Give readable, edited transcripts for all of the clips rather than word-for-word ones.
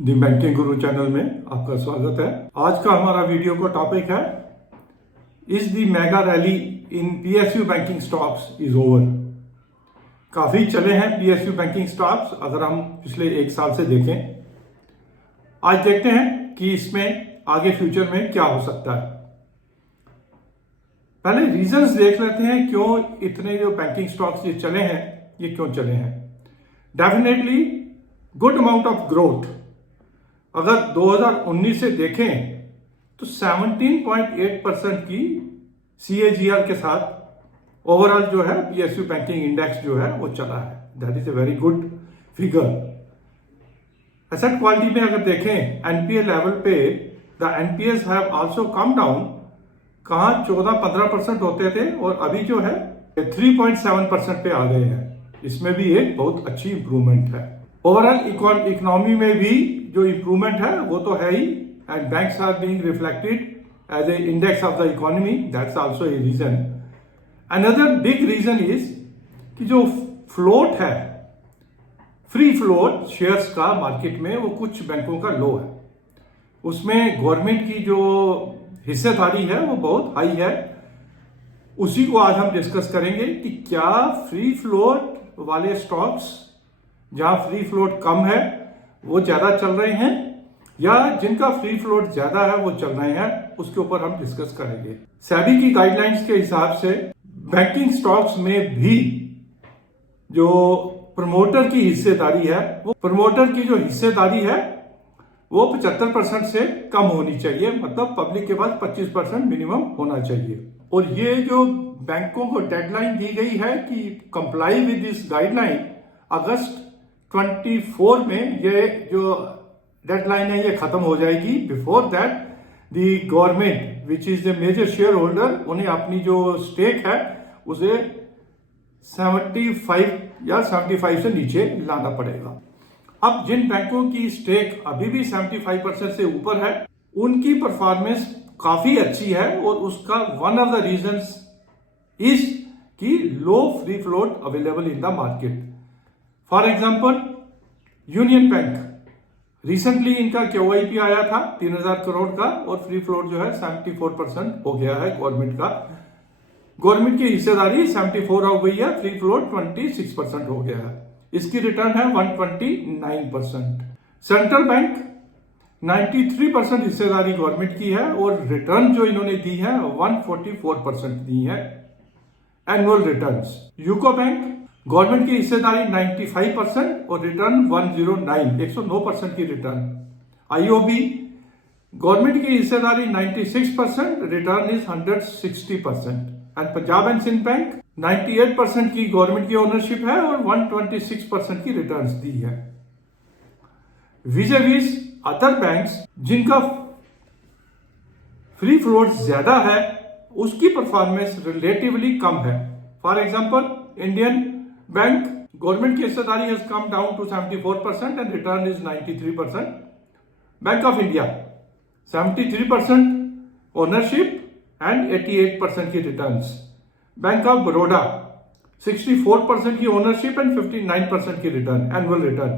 दी banking गुरु channel में आपका स्वागत है। आज का हमारा वीडियो का टॉपिक है, is the mega rally in PSU banking stocks is over. काफी चले हैं पीएसयू बैंकिंग स्टॉक्स अगर हम पिछले एक साल से देखें। आज देखते हैं कि इसमें आगे फ्यूचर में क्या हो सकता है। पहले रीजंस देख लेते हैं क्यों इतने जो बैंकिंग स्टॉक्स ये चले हैं, ये क्यों चले हैं। Definitely good amount of growth. अगर 2019 से देखें तो 17.8% की CAGR के साथ ओवरऑल जो है पीएसयू बैंकिंग इंडेक्स जो है वो चला है। That is a very good figure. Asset quality में अगर देखें एनपीए लेवल पे the NPS have also come down. कहाँ 14-15% होते थे और अभी जो है 3.7% पे आ गए हैं। इसमें भी एक बहुत अच्छी इंप्रूवमेंट है। ओवरऑल इकोनॉमी में भी जो इंप्रूवमेंट है वो तो है ही, and banks are being reflected as a index of the economy. That's also a reason. Another big reason is कि जो फ्लोट है, फ्री फ्लोट शेयर्स का मार्केट में, वो कुछ बैंकों का लो है। उसमें गवर्नमेंट की जो हिस्सेदारी है वो बहुत हाई है। उसी को आज हम डिस्कस करेंगे कि क्या फ्री फ्लोट वाले स्टॉक्स, जहां फ्री फ्लोट कम है, वो ज्यादा चल रहे हैं, या जिनका फ्री फ्लोट ज्यादा है वो चल रहे हैं, उसके ऊपर हम डिस्कस करेंगे। सेबी की गाइडलाइंस के हिसाब से बैंकिंग स्टॉक्स में भी जो प्रमोटर की हिस्सेदारी है, वो प्रमोटर की जो हिस्सेदारी है वो 75% से कम होनी चाहिए। मतलब पब्लिक के पास 25% मिनिमम होना चाहिए। और ये जो बैंकों को डेडलाइन दी गई है कि कंप्लाई विद दिस गाइडलाइन, अगस्त 24 में ये जो डेडलाइन है ये खत्म हो जाएगी। Before that the government which is the major shareholder, उन्हें अपनी जो स्टेक है उसे 75 या 75 से नीचे लाना पड़ेगा। अब जिन बैंकों की स्टेक अभी भी 75% से ऊपर है, उनकी परफॉर्मेंस काफी अच्छी है और उसका one of the reasons is कि low free float available in the market. For example union bank, recently इनका QIP आया था 3000 करोड़ का और फ्री फ्लोट जो है 74% हो गया है गवर्नमेंट का। गवर्नमेंट की हिस्सेदारी 74 हो गई है, फ्री फ्लोट 26% हो गया है। इसकी रिटर्न है 129%। सेंट्रल बैंक 93% हिस्सेदारी गवर्नमेंट की है और रिटर्न जो इन्होंने दी है 144% दी है annual returns. UCO bank government की हिस्सेदारी 95% और रिटर्न 109% की रिटर्न। IOB गवर्नमेंट की हिस्सेदारी 96%, return is 160%। And Punjab and Sindh Bank 98% की गवर्नमेंट की ओनरशिप है और 126% की रिटर्न्स दी है। विज़ अदर बैंक्स जिनका फ्री फ्लोट ज्यादा है, उसकी परफॉर्मेंस रिलेटिवली कम है। For example Indian Bank government की हिस्सेदारी has come down to 74% and return is 93%। Bank of India 73% ownership and 88% की रिटर्न्स। बैंक ऑफ बड़ौदा 64% की ओनरशिप एंड 59% की return, annual return.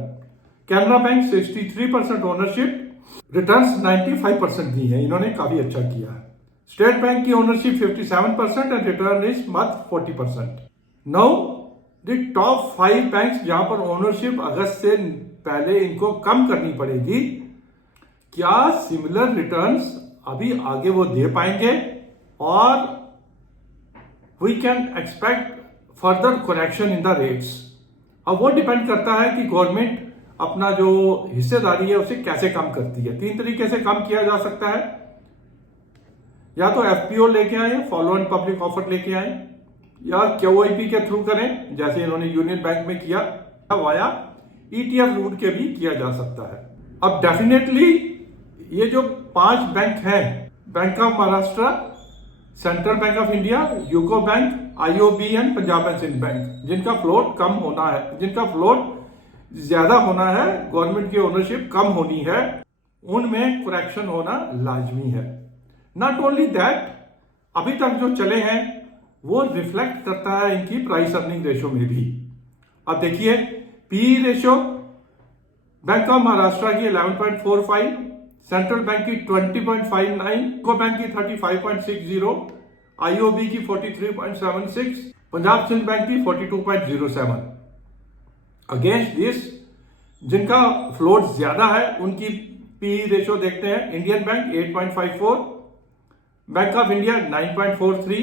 Canara bank 63% ownership, returns 95% दी है, इन्होंने काफी अच्छा किया। स्टेट बैंक की ओनरशिप 57% एंड रिटर्न इज मात्र 40%। नाउ द टॉप 5 बैंक्स जहां पर ओनरशिप अगस्त से पहले इनको कम करनी पड़ेगी, क्या सिमिलर रिटर्न्स अभी आगे वो दे पाएंगे और we can expect further correction in the rates. अब वो डिपेंड करता है कि गवर्नमेंट अपना जो हिस्सेदारी है उसे कैसे कम करती है। 3 तरीके से कम किया जा सकता है, या तो FPO लेके आए, फॉलो एंड पब्लिक ऑफर लेके आए, या QIP के थ्रू करें जैसे इन्होंने यूनियन बैंक में किया, वाया ETF रूट के भी किया जा सकता है। अब डेफिनेटली ये जो 5 बैंक हैं, Bank of Maharashtra, central Bank of India, UCO Bank, IOB and Punjab and Sindh Bank, जिनका फ्लोट कम होना है, जिनका फ्लोट ज्यादा होना है, गवर्नमेंट की ओनरशिप कम होनी है, उनमें करेक्शन होना लाजमी है। नॉट ओनली दैट, अभी तक जो चले हैं वो रिफ्लेक्ट करता है इनकी प्राइस अर्निंग रेशो में भी। अब देखिए PE ratio bank of Maharashtra की 11.45, सेंट्रल बैंक की 20.59, यूको बैंक की 35.60, आईओबी की 43.76, पंजाब सिंध बैंक की 42.07। अगेंस्ट दिस जिनका फ्लोट ज्यादा है उनकी पी रेशो देखते हैं। Indian bank 8.54, bank of India 9.43,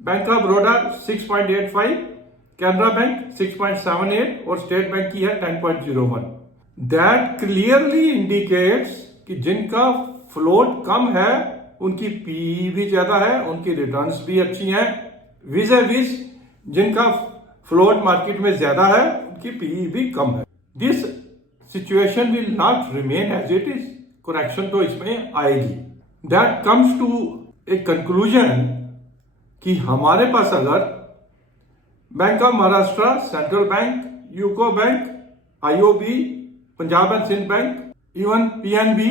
bank of Baroda 6.85, Canara bank 6.78 और स्टेट बैंक की है 10.01। दैट क्लियरली इंडिकेट्स कि जिनका फ्लोट कम है उनकी पी भी ज्यादा है, उनकी रिटर्न्स भी अच्छी हैं, विज जिनका फ्लोट मार्केट में ज्यादा है उनकी पी भी कम है। This situation will not remain as it is, correction तो इसमें आएगी। That comes to a conclusion कि हमारे पास अगर bank of Maharashtra, central bank, UCO bank, IOB, Punjab and Sindh bank, even PNB,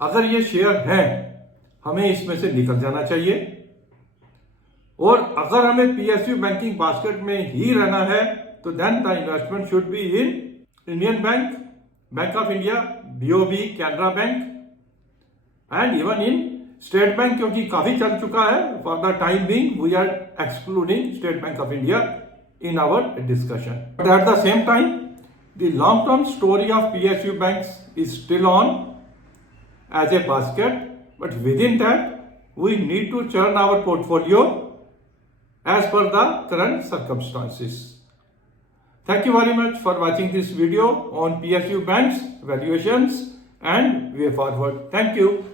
अगर ये शेयर हैं हमें इसमें से निकल जाना चाहिए। और अगर हमें पीएसयू बैंकिंग बास्केट में ही रहना है तो then the investment should be in Indian bank, bank of India, BOB, Canara bank and even in state bank, क्योंकि काफी चल चुका है। For the time being we are excluding state bank of India in our discussion. But at the same time, the long-term story of PSU banks is still on as a basket, but within that, we need to churn our portfolio as per the current circumstances. Thank you very much for watching this video on PSU banks, valuations and way forward. Thank you.